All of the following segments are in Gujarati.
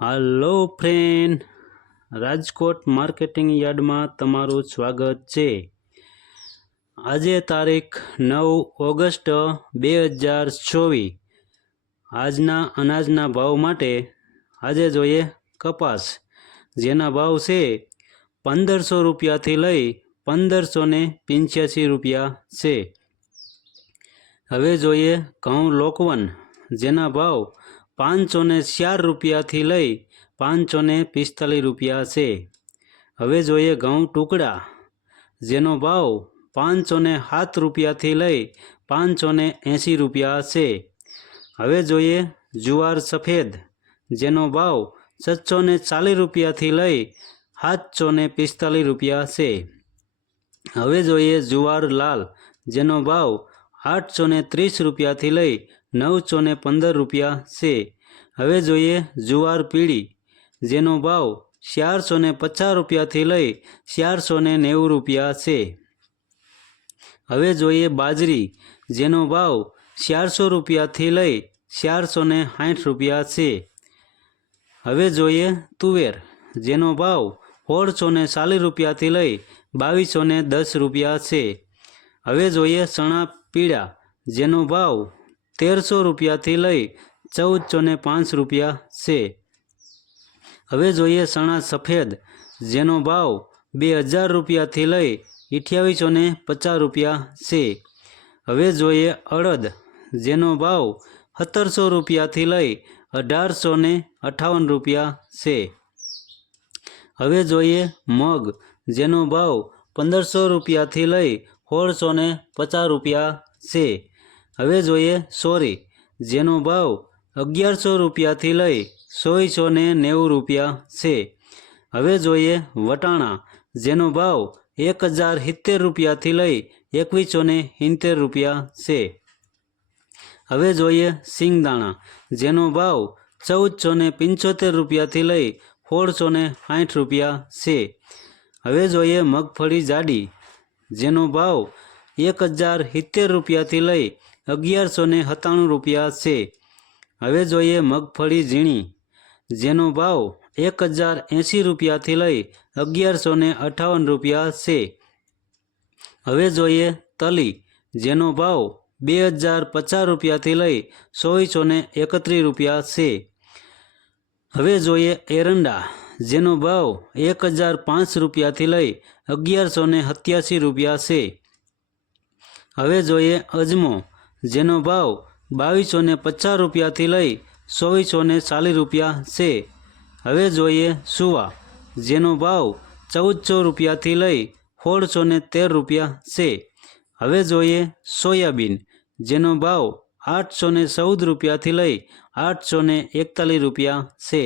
હાલો ફ્રેન્ડ, રાજકોટ માર્કેટિંગ યાર્ડમાં તમારું સ્વાગત છે. આજે તારીખ નવ ઓગસ્ટ બે હજાર ચોવીસ. આજના અનાજના ભાવ માટે આજે જોઈએ કપાસ, જેના ભાવ છે પંદરસો રૂપિયાથી લઈ પંદરસો ને પંચ્યાસી રૂપિયા છે. હવે જોઈએ ઘઉં લોકવન, જેના ભાવ પાંચસો ને ચાર રૂપિયાથી લઈ પાંચસો ને પિસ્તાલીસ રૂપિયા છે. હવે જોઈએ ઘઉં ટુકડા. જેનો ભાવ પાંચસો ને સાત રૂપિયાથી લઈ પાંચસો ને એંસી રૂપિયા છે. હવે જોઈએ જુવાર સફેદ. જેનો ભાવ છસો ને ચાલીસ રૂપિયાથી લઈ સાતસો ને પિસ્તાલીસ રૂપિયા છે. હવે જોઈએ જુવાર લાલ. જેનો ભાવ આઠસો ને ત્રીસ રૂપિયાથી લઈ નવસો ને પંદર રૂપિયા છે. હવે જોઈએ જુવાર પીળી, જેનો ભાવ ચારસો ને પચાસ રૂપિયાથી લઈ ચારસો ને નેવું રૂપિયા છે. હવે જોઈએ બાજરી, જેનો ભાવ ચારસો રૂપિયાથી લઈ ચારસો ને સાઠ રૂપિયા છે. હવે જોઈએ તુવેર, જેનો ભાવ સોળસો ને ચાલીસ રૂપિયાથી લઈ બાવીસો ને દસ રૂપિયા છે. હવે જોઈએ ચણા પીળા, જેનો ભાવ તેરસો રૂપિયાથી લઈ ચૌદસો ને પાંચ રૂપિયા છે. હવે જોઈએ સણા સફેદ, જેનો ભાવ બે હજાર રૂપિયાથી લઈ અઠ્યાવીસો ને પચાસ રૂપિયા છે. હવે જોઈએ અડદ, જેનો ભાવ સત્તરસો રૂપિયાથી લઈ અઢારસો ને અઠાવન રૂપિયા છે. હવે જોઈએ મગ, જેનો ભાવ પંદરસો રૂપિયાથી લઈ સોળસો ને પચાસ રૂપિયા છે. હવે જોઈએ સોરી જેનો ભાવ અગિયારસો રૂપિયાથી લઈ સોળસો ને નેવું રૂપિયા છે. હવે જોઈએ, વટાણા, જેનો ભાવ એક હજાર સિત્તેર રૂપિયાથી લઈ એકવીસો ને સિત્તેર રૂપિયા છે. હવે જોઈએ, સિંગદાણા, જેનો ભાવ ચૌદસો ને પંચોતેર રૂપિયાથી લઈ સોળસો ને સાઠ રૂપિયા છે. હવે જોઈએ, મગફળી જાડી, જેનો ભાવ એક હજાર સિત્તેર રૂપિયાથી લઈ અગિયારસો ને સત્તાણું રૂપિયા છે. હવે જોઈએ મગફળી ઝીણી. જેનો ભાવ એક હજાર એંસી રૂપિયાથી લઈ અગિયારસો ને અઠાવન રૂપિયા છે. હવે જોઈએ તલી. જેનો ભાવ બે હજાર પચાસ રૂપિયાથી લઈ ચોવીસો ને એકત્રીસ રૂપિયા છે. હવે જોઈએ એરંડા. જેનો ભાવ એક હજાર પાંચ રૂપિયાથી લઈ અગિયારસો ને સત્યાસી રૂપિયા છે. હવે જોઈએ અજમો. જેનો ભાવ બાવીસો ને પચાસ રૂપિયાથી લઈ ચોવીસો ને ચાલીસ રૂપિયા છે. હવે જોઈએ સુવા, જેનો ભાવ ચૌદસો રૂપિયાથી લઈ સોળસો ને તેર રૂપિયા છે. હવે જોઈએ સોયાબીન, જેનો ભાવ આઠસો ને ચૌદ રૂપિયાથી લઈ આઠસો ને એકતાલીસ રૂપિયા છે.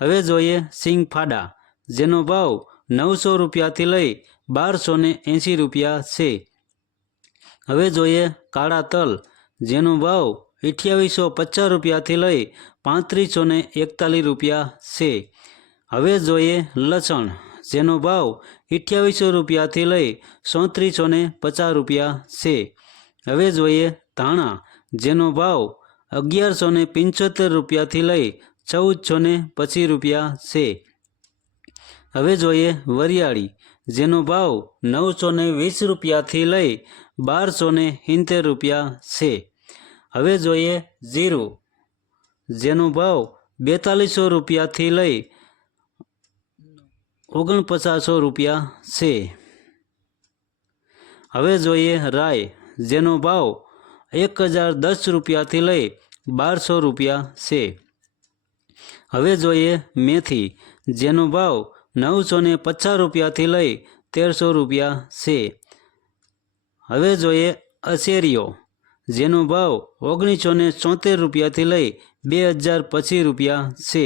હવે જોઈએ સિંગફાડા, જેનો ભાવ નવસો રૂપિયાથી લઈ બારસો ને એંસી રૂપિયા છે. હવે જોઈએ કાળા તલ, જેનો ભાવ અઠ્યાવીસો પચાસ રૂપિયાથી લઈ પાંત્રીસો ને એકતાલીસ રૂપિયા છે. હવે જોઈએ લસણ, જેનો ભાવ અઠ્યાવીસો રૂપિયાથી લઈ ચોત્રીસો ને પચાસ રૂપિયા છે. હવે જોઈએ ધાણા, જેનો ભાવ અગિયારસો ને પંચોતેર રૂપિયાથી લઈ ચૌદસો ને પચીસ રૂપિયા છે. હવે જોઈએ વરિયાળી જેનો ભાવ નવસો ને વીસ રૂપિયાથી લઈ બારસો ને સિત્તેર રૂપિયા છે. હવે જોઈએ જીરું જેનો ભાવ બેતાલીસો રૂપિયાથી લઈ ઓગણપચાસો રૂપિયા છે. હવે જોઈએ રાય. જેનો ભાવ એક હજાર દસ રૂપિયાથી લઈ બારસો રૂપિયા છે. હવે જોઈએ મેથી. જેનો ભાવ નવસો ને પચાસ રૂપિયાથી લઈ તેરસો રૂપિયા છે. હવે જોઈએ અશેરીઓ, જેનો ભાવ ઓગણીસો ને ચોતેર રૂપિયાથી લઈ બે હજાર પચીસ રૂપિયા છે.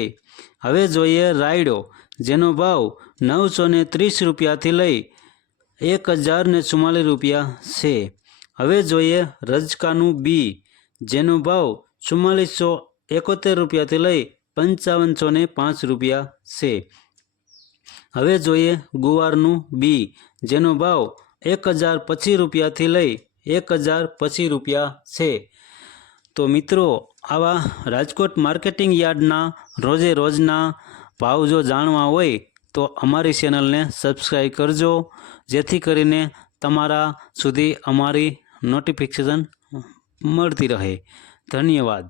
હવે જોઈએ રાયડો, જેનો ભાવ નવસો ને ત્રીસ રૂપિયાથી લઈ એક હજાર ને ચુમ્માલીસ રૂપિયા છે. હવે જોઈએ રજકાનું બી, જેનો ભાવ ચુમ્માલીસો એકોતેર રૂપિયાથી લઈ પંચાવનસો ને પાંચ રૂપિયા છે. હવે જોઈએ ગુવારનું બી, જેનો ભાવ એક હજાર પચીસ રૂપિયાથી લઈ એક હજાર પચીસ રૂપિયા છે. તો મિત્રો, આવા રાજકોટ માર્કેટિંગ યાર્ડના રોજે રોજના ભાવ જો જાણવા હોય, તો અમારી ચેનલને સબસ્ક્રાઈબ કરજો, જેથી કરીને તમારા સુધી અમારી નોટિફિકેશન મળતી રહે. ધન્યવાદ.